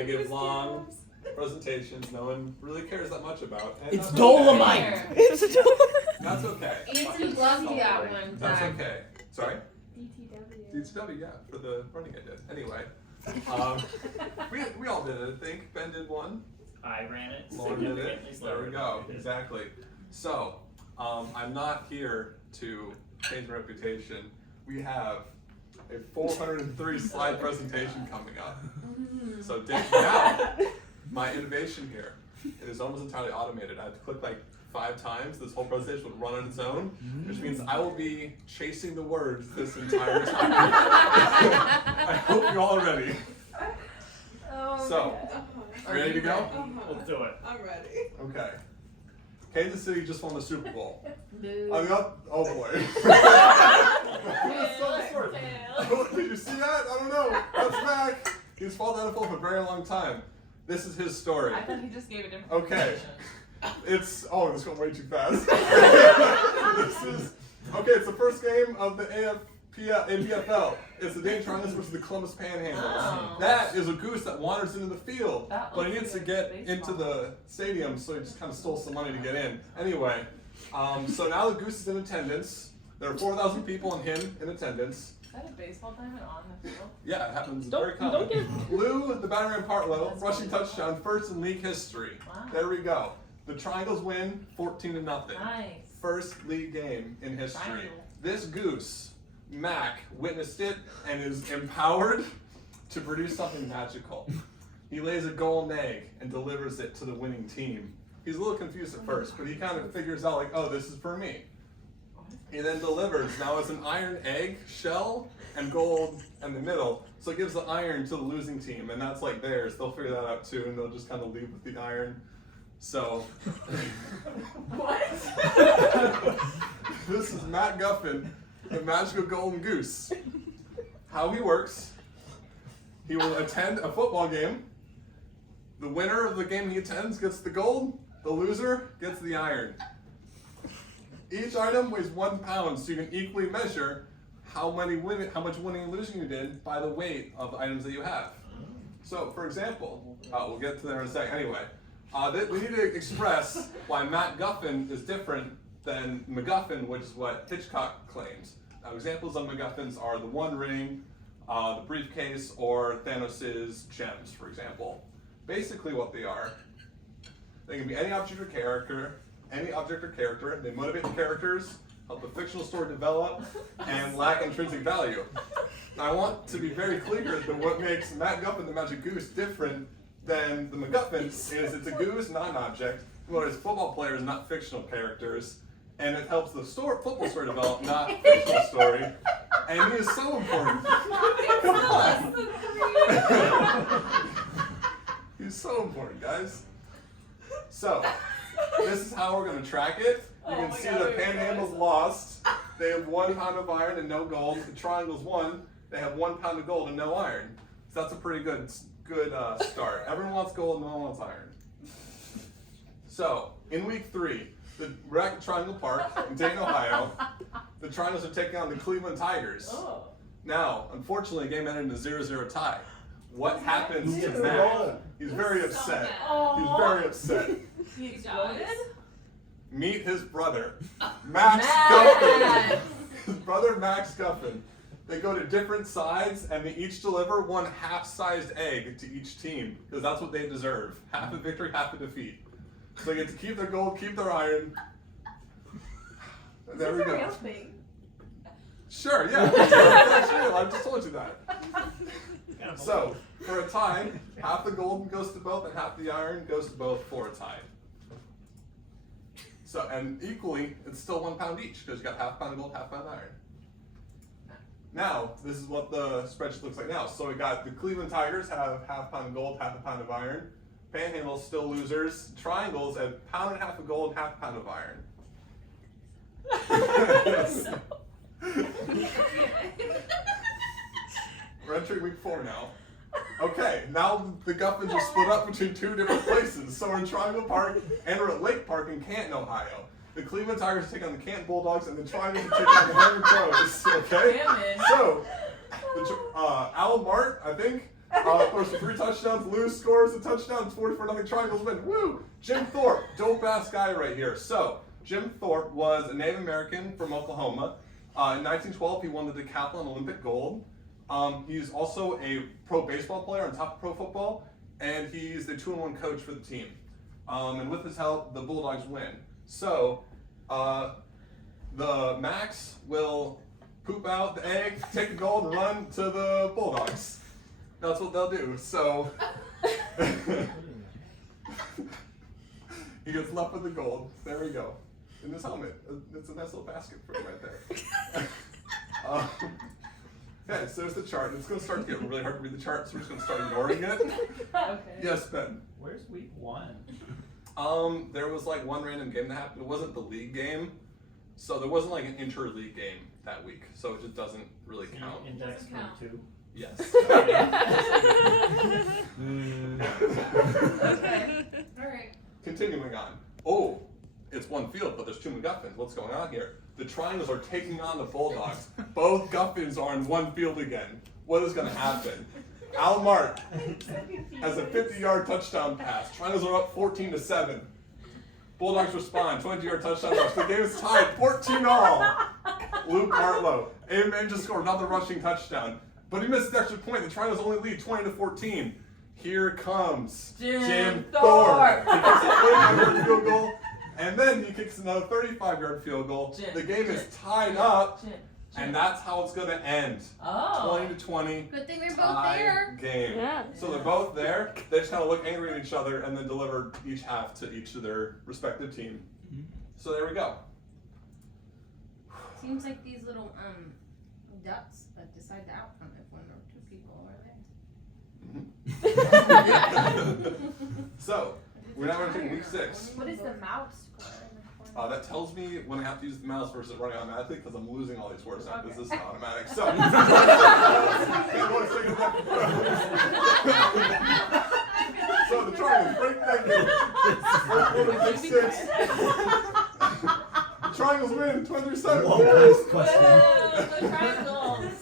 I give long presentations no one really cares that much about. It's Dolomite. It's That's okay. Anthony loved that one That's time. okay. Sorry? DTW. DTW, yeah, for the running I did. Anyway, we all did it, I think. Ben did one. I ran it. Lauren did Significantly it. slower There we than go. you did. Exactly. So, I'm not here to change my reputation. We have a 403 slide presentation coming up. So now, my innovation here, it is almost entirely automated. I have to click like 5 times. This whole presentation will run on its own, which means I will be chasing the words this entire time. I hope you're all ready. Oh, So, ready to go? Let's do it. I'm ready. Okay. Kansas City just won the Super Bowl. Boo. I'm not. Oh boy. Did you see that? I don't know. That's Mac. He's followed the NFL for a very long time. This is his story. I thought he just gave a different Okay. information. This went way too fast. It's the first game of the APFL. It's the Dayton Triangles versus the Columbus Panhandles. Oh. That is a goose that wanders into the field, That but he looks needs to like get baseball. into the stadium, so he just kind of stole some money to get in. Anyway, so now the goose is in attendance. There are 4,000 people and him in attendance. Is that a baseball diamond on the field? Yeah, it happens. Don't- Very common. don't get- Lou, the batter in Partlow, That's rushing cool. touchdown, first in league history. Wow. There we go. The Triangles win 14-0. Nice. First league game in history. Triangle. This goose, Mac, witnessed it and is empowered to produce something magical. He lays a golden egg and delivers it to the winning team. He's a little confused at first, but he kind of figures out like, oh, this is for me. He then delivers. Now it's an iron egg shell and gold in the middle. So it gives the iron to the losing team, and that's like theirs. They'll figure that out too, and they'll just kind of leave with the iron. So this is MacGuffin, the magical golden goose. How he works, he will attend a football game. The winner of the game he attends gets the gold, the loser gets the iron. Each item weighs 1 pound, so you can equally measure how much winning and losing you did by the weight of the items that you have. So, for example, we'll get to there in a second. Anyway, we need to express why MacGuffin is different than MacGuffin, which is what Hitchcock claims. Now, examples of MacGuffins are the One Ring, the briefcase, or Thanos' gems, for example. Basically, what they are, they can be any object or character. They motivate the characters, help the fictional story develop, and lack intrinsic value. Now, I want to be very clear that what makes MacGuffin the Magic Goose different than the MacGuffins is it's a goose, not an object, whereas football players, not fictional characters, and it helps the football story develop, not fictional story. And he is so important. Come on. He's so important, guys. So, this is how we're going to track it. You can see the Panhandles lost. They have 1 pound of iron and no gold. The Triangles won. They have 1 pound of gold and no iron. So that's a pretty good start. Everyone wants gold, no one wants iron. So, in week 3, we're at Triangle Park in Dayton, Ohio. The Triangles are taking on the Cleveland Tigers. Oh. Now, unfortunately, the game ended in a 0-0 tie. What happens to Yeah. Mac? He's very upset. He's very upset. He exploded? Meet his brother, Max Guffin. His brother, Max Guffin. They go to different sides and they each deliver 1 half-sized egg to each team because that's what they deserve. Half a victory, half a defeat. So they get to keep their gold, keep their iron. There we go. Sure, yeah. Sure, I just told you that. So, for a tie, half the gold goes to both and half the iron goes to both for a tie. So, and equally, it's still 1 pound each because you got half pound of gold, half pound of iron. Now, this is what the spreadsheet looks like now. So we got the Cleveland Tigers have half pound of gold, half a pound of iron. Panhandles still losers. Triangles have pound and half of gold, half a pound of iron. We're entering week 4 now. Okay, now the Guffins are split up between 2 different places. So we're in Triangle Park and we're at Lake Park in Canton, Ohio. The Cleveland Tigers take on the Canton Bulldogs and the Triangles take on the Herman Crows. Okay? Damn it. So, Al Mart, I think, Throws for 3 touchdowns. Lou scores a touchdown. It's 44-0. Triangles win. Woo! Jim Thorpe, dope ass guy right here. So Jim Thorpe was a Native American from Oklahoma. In 1912, he won the decathlon Olympic gold. He's also a pro baseball player on top of pro football, and he's the 2-1 coach for the team. And with his help, the Bulldogs win. So the Max will poop out the egg, take the gold, and run to the Bulldogs. That's what they'll do. So he gets left with the gold. There we go. In his helmet. It's a nice little basket for him right there. Okay, so there's the chart. It's going to start to get really hard to read the chart, so we're just going to start ignoring it. Okay. Yes, Ben. Where's week 1? There was like one random game that happened. It wasn't the league game, so there wasn't like an inter-league game that week, so it just doesn't really count. Index Doesn't count. 2. Yes. Okay. Alright. Continuing on. Oh, it's one field, but there's 2 MacGuffins. What's going on here? The Triangles are taking on the Bulldogs. Both Guffins are in one field again. What is going to happen? Al Mart has a 50-yard touchdown pass. Triangles are up 14-7. Bulldogs respond, 20-yard touchdown rush. The game is tied, 14-all. Luke Hartlow. Amen just scored another rushing touchdown. But he missed the extra point. The Triangles only lead 20-14. Here comes Jim Thorpe. He kicks a 45-yard field goal, and then he kicks another 35-yard field goal. The game is tied up, and that's how it's going to end. Oh. 20-20. Good thing they're both tie there. game. Yeah. So they're both there. They just kind of look angry at each other and then deliver each half to each of their respective team. So there we go. Seems like these little ducks that decide the outcome if one or 2 people are there. So we're now entering week 6. What is the mouse score in the corner? That tells me when I have to use the mouse versus running automatically because I'm losing all these words now because this is automatic. So, so the Triangles break that game. Week 6. The Triangles win 23-7. The triangles.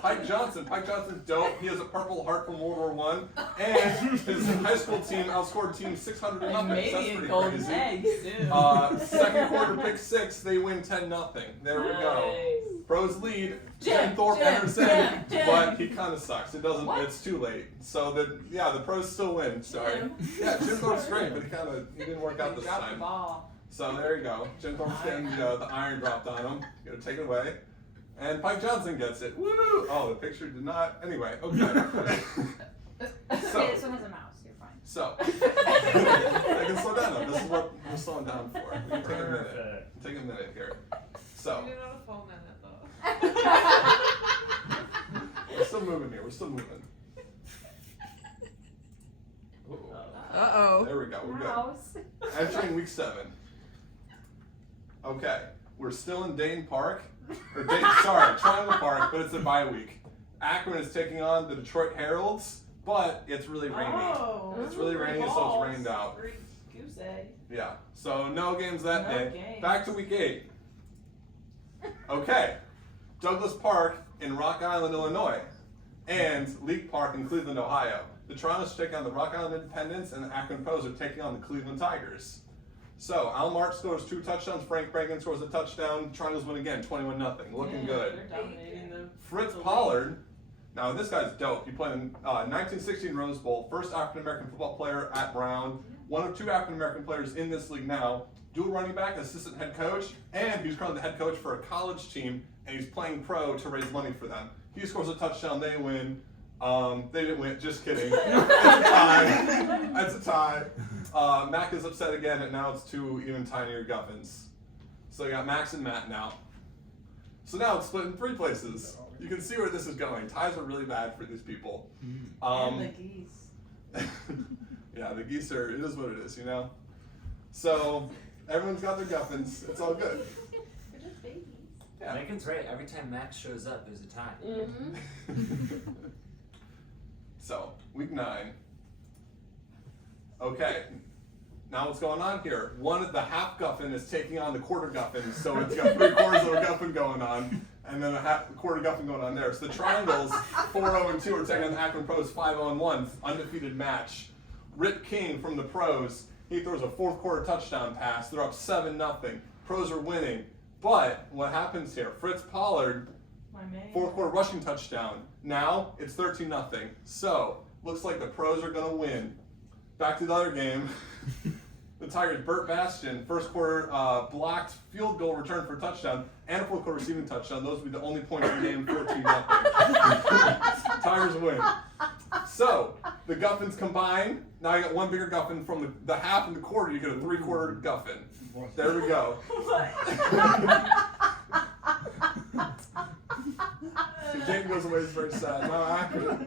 Pike Johnson. Pike Johnson's dope. He has a Purple Heart from World War I, and his high school team outscored team 600-0. That's Maybe a pretty golden crazy. egg soon. Second quarter pick 6, they win 10-0. There we go. Pros lead. Jim Thorpe enters in, but he kind of sucks. It doesn't. What? It's too late. So the pros still win. Sorry. Yeah, Jim Thorpe's great, but he didn't work out this Drop the time. ball. So there you go. Jim Thorpe's getting the iron dropped on him. Gonna take it away. And Pike Johnson gets it. Woo! Oh, the picture did not. Anyway, okay. Okay, this one has a mouse. You're fine. So, I can slow down though. This is what we're slowing down for. We can take a minute. Perfect. Take a minute here. So, You didn't have a full minute though. we're still moving here. We're still moving. Ooh. Uh-oh. There we go. We're good. Mouse. Entering week 7. Okay, we're still in Dane Park. Triangle Park, but it's a bye week. Akron is taking on the Detroit Heralds, but it's really rainy. Oh. It's really rainy, so it's rained out. Goose egg. Yeah, so no games that No day. games. Back to week 8. Okay, Douglas Park in Rock Island, Illinois, and Leak Park in Cleveland, Ohio. The Toronto's taking on the Rock Island Independents, and the Akron Pros are taking on the Cleveland Tigers. So, Al Mart scores 2 touchdowns, Frank Bragan scores a touchdown, Triangles win again, 21-0. Looking good. They're dominating the Fritz the league. Pollard, now this guy's dope. He played in 1916 Rose Bowl, first African-American football player at Brown, one of 2 African-American players in this league now, dual running back, assistant head coach, and he's currently the head coach for a college team, and he's playing pro to raise money for them. He scores a touchdown, they win. They didn't win, just kidding. It's a tie. It's a tie. Mac is upset again, and now it's 2 even tinier Guffins. So you got Max and Matt now. So now it's split in 3 places. You can see where this is going. Ties are really bad for these people. And the geese. Yeah, the geese are, it is what it is, you know? So everyone's got their Guffins. It's all good. They're just babies. Yeah. Megan's right. Every time Max shows up, there's a tie. Mm-hmm. So, week 9. Okay. Now what's going on here? One of the half Guffin is taking on the quarter Guffin, so it's got 3/4 of a Guffin going on, and then a quarter Guffin going on there. So the triangles, 4-0-2, are taking on the Akron Pros 5-0-1, undefeated match. Rip King from the Pros, he throws a fourth quarter touchdown pass. They're up 7-0. Pros are winning. But what happens here? Fritz Pollard, fourth quarter rushing touchdown. Now it's 13-0. So looks like the Pros are gonna win. Back to the other game. The Tigers, Burt Bastion, first quarter blocked field goal return for a touchdown and a fourth quarter receiving touchdown. Those would be the only points in the game, 14-0. Tigers win. So the Guffins combine. Now you got one bigger Guffin from the half and the quarter. You get a 3/4 Guffin. There we go. So Jane goes away. He's very sad. Now Akron.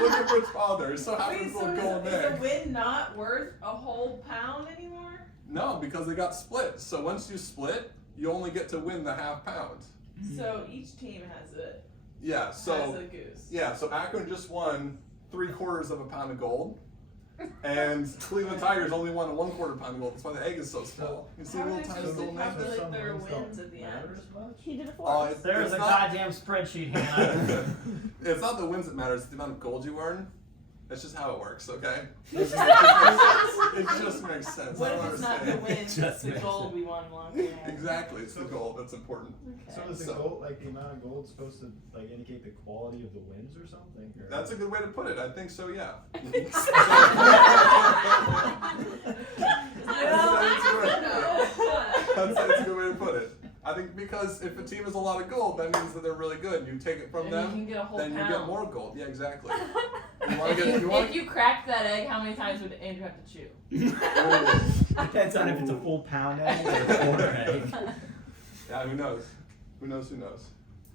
Look at Fritz Pollard. He's so happy with the little golden egg. Is the win not worth a whole pound anymore? No, because they got split. So once you split, you only get to win the half pound. So each team has a goose. Yeah, so Akron just won 3/4 of a pound of gold. And Cleveland Tigers only won a 1/4 pound of gold. That's why the egg is so small. You see How little do tiny they golden eggs? calculate their wins at the end? He did it for us. There's a goddamn spreadsheet, Hannah. It's not the wins that matters, it's the amount of gold you earn. That's just how it works, okay? It just makes sense. What I if don't it's not the understand. wins, it's the gold we won long ago? Exactly, it's the gold that's important. So is the gold, like the amount of gold, supposed to like indicate the quality of the wins or something? Or? That's a good way to put it. I think so, yeah. That's a good way to put it. I think because if a team has a lot of gold, that means that they're really good. You take it from Then you them, can get a whole then you pound. get more gold. Yeah, exactly. If you cracked that egg, how many times would Andrew have to chew? Depends on if it's a full pound egg or a quarter egg. Yeah, who knows? Who knows?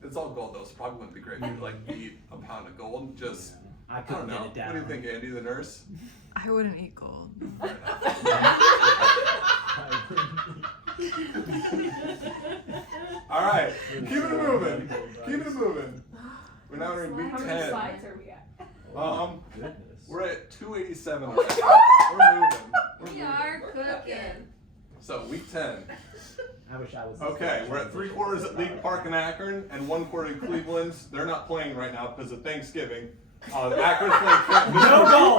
It's all gold though, so probably wouldn't be great to like eat a pound of gold. Just I I couldn't don't know. get it down. What do you think, Andy, the nurse? I wouldn't eat gold. All right, keep it moving. Keep it moving. We're now in week How 10. many slides are we at? Goodness. We're at 287 already. We're moving. We are cooking. So week 10. I wish I was. Okay, we're at 3/4 at League Park in Akron and 1/4 in Cleveland. They're not playing right now because of Thanksgiving. Akron's playing Canton. No goal!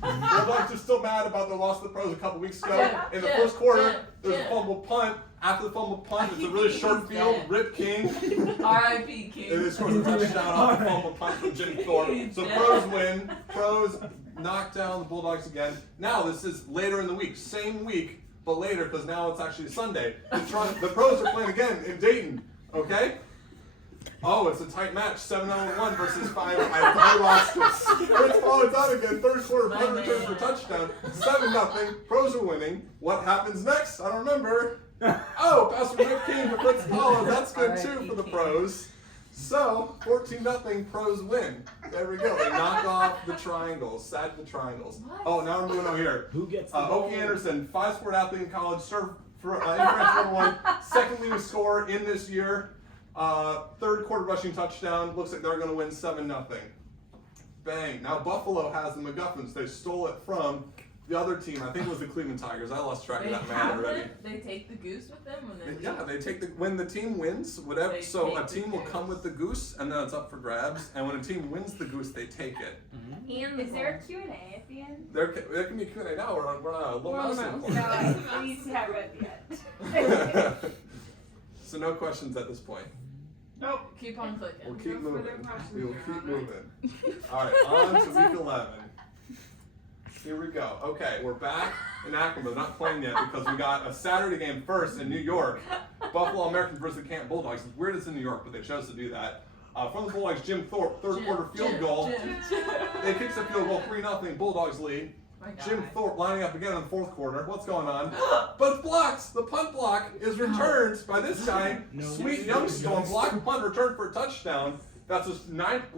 The Bucks are still mad about the loss to the Pros a couple weeks ago. In the first quarter, there's a fumble punt. After the fumble punt, it's a really short field. Rip King. R.I.P. King. And they scores a touchdown off the fumble punt from Jim Thorpe. So Pros win. Pros knock down the Bulldogs again. Now this is later in the week, same week, but later because now it's actually Sunday. The Pros are playing again in Dayton. Okay. Oh, it's a tight match. 7-0-1 versus 5. I lost it. Fritz Pollard's out again. Third quarter punt return for touchdown. 7-0. Pros are winning. What happens next? I don't remember. Oh, Pastor Rick King to Fritz Pollard. That's good too for the Pros. So 14-0. Pros win. There we go. They knock off the triangles. Sad the triangles. Oh, now we're moving on here. Who gets the Okie Anderson, 5-sport athlete in college, served for Information 1, second leading scorer in this year. Third quarter rushing touchdown. Looks like they're going to win 7-0. Bang. Now Buffalo has the MacGuffins. They stole it from the other team. I think it was the Cleveland Tigers. I lost track of that man already. They take the goose with them when they Yeah, they take when the team wins, whatever. They So a take the team will goose. come with the goose, and then it's up for grabs. And when a team wins the goose, they take it. Is there a Q&A at the end? There can be Q&A now. We're on a little mouse. No, we used to have it at the end. So no questions at this point. Nope. Keep on clicking. We'll keep No further moving. questions, We will Your keep Honor. moving. All right, on to week 11. Here we go. Okay, we're back in Akron, but not playing yet because we got a Saturday game first in New York. Buffalo Americans versus the Canton Bulldogs. It's weird it's in New York, but they chose to do that. From the Bulldogs, Jim Thorpe, third quarter field goal. They kicks a field goal, 3-0, Bulldogs lead. Jim Thorpe lining up again in the fourth quarter. What's going on? But it's blocked. The punt block is returned by this guy, Sweet Youngstone. Block punt returned for a touchdown. That's his 9th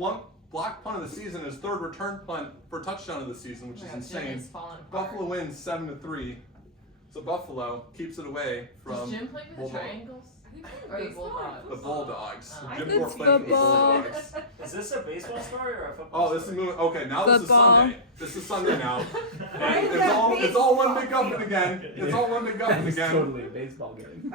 block punt of the season, his 3rd return punt for a touchdown of the season, which is insane. Buffalo wins 7-3. So Buffalo keeps it away Does from Jim play for the Bulldog. Triangles? Or the Bulldogs. The Bulldogs. Oh. Jim It's Moore played for the football. Bulldogs. Is this a baseball story or a football? Oh, this is moving. Okay, now this is Football. Sunday. This is Sunday now. Why And is it's that all one big baseball? Guffin again. It's all one big That Guffin was again. totally a baseball game.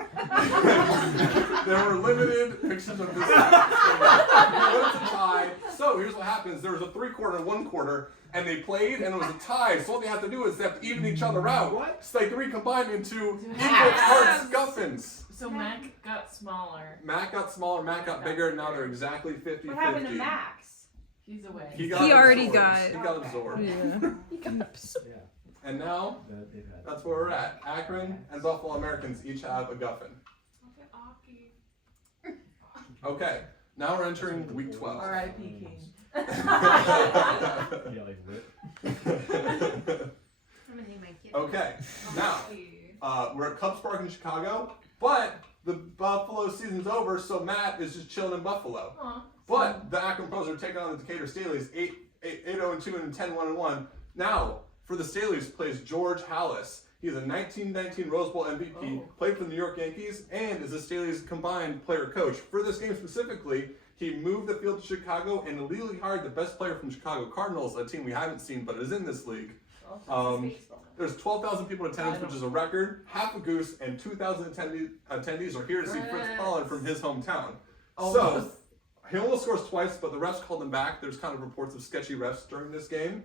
There were limited pictures of this. It's a tie. So here's what happens. There was a 3-quarter and 1-quarter, and they played, and it was a tie. So all they have to do is they have to even each other out. What? So they 3 combined into equal Halves. parts Guffins. So Mac got smaller. Mac got smaller, Mac got bigger, and now they're exactly 50-50. What happened to Max? He's away. He already absorbed. got- He got absorbed. Yeah. Yeah. And now They've had. that's where we're at. Akron and Buffalo Americans each have a Guffin. Okay, now we're entering week 12. R.I.P. King. Yeah, like lit. I'm gonna name my kid. Okay, now we're at Cubs Park in Chicago, but the Buffalo season's over, so Matt is just chilling in Buffalo. Aw. But the Akron Pros are taking on the Decatur Staleys, 8-0-2 and 10-1-1. Now, for the Staleys plays George Hallis. He's a 1919 Rose Bowl MVP, played for the New York Yankees, and is a Staleys combined player coach. For this game specifically, he moved the field to Chicago and illegally hired the best player from Chicago Cardinals, a team we haven't seen but is in this league. There's 12,000 people in attendance, which is a record. Half a Goose and 2,000 attendees are here to see Fritz Pollard from his hometown. So, he almost scores twice, but the refs called him back. There's kind of reports of sketchy refs during this game.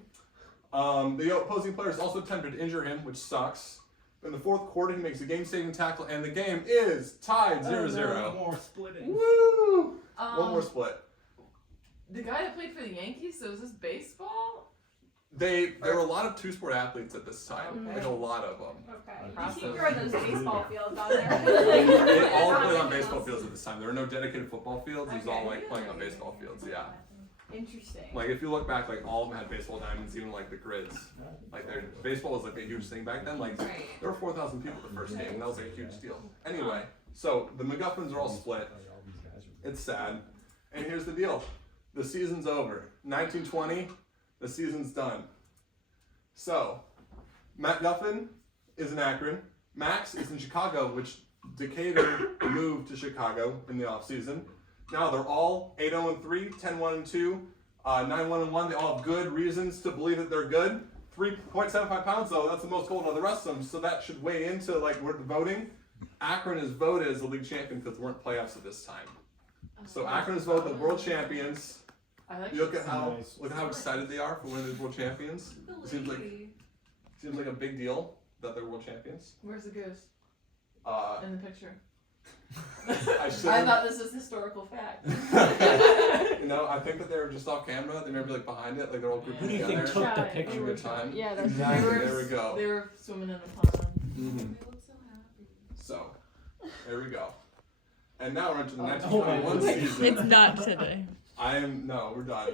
The opposing players also attempted to injure him, which sucks. In the 4th quarter, he makes a game-saving tackle, and the game is tied 0-0. More splitting. Woo! One more split. The guy that played for the Yankees, so is this baseball? There were a lot of 2-sport athletes at this time. Okay. Like a lot of them. Okay. You keep throwing those baseball fields on there. They all played on baseball fields at this time. There were no dedicated football fields. It was all like playing on baseball fields. Yeah. Interesting. Like if you look back, like all of them had baseball diamonds, even like the grids. Like their baseball was like a huge thing back then. Like Right. there were 4,000 people the first game, and that was like a huge deal. Anyway, so the MacGuffins are all split. All these guys are. It's sad. And here's the deal: the season's over. 1920, the season's done. So, MacGuffin is in Akron. Max is in Chicago, which Decatur moved to Chicago in the offseason. Now they're all 8-0-3, 10-1-2, 9-1-1. They all have good reasons to believe that they're good. 3.75 pounds though, that's the most gold of the rest of them, so that should weigh into like we're voting. Akron is voted as the league champion because there weren't playoffs at this time. So Akron is voted the world champions. I like You look at Nice. how excited they are for winning the world champions. It seems like a big deal that they're world champions. Where's the goose Uh, in the picture? I should. I thought this was historical fact. You know, I think that they were just off camera. They may be like behind it, like they're all grouped Who do you together. think took the Try. Having a picture? good time. Yeah, that's Exactly. There we go. They were swimming in a pond. Mm-hmm. So, there we go. And now we're into the Oh, 1921 wait. season. It's not today. No, we're done.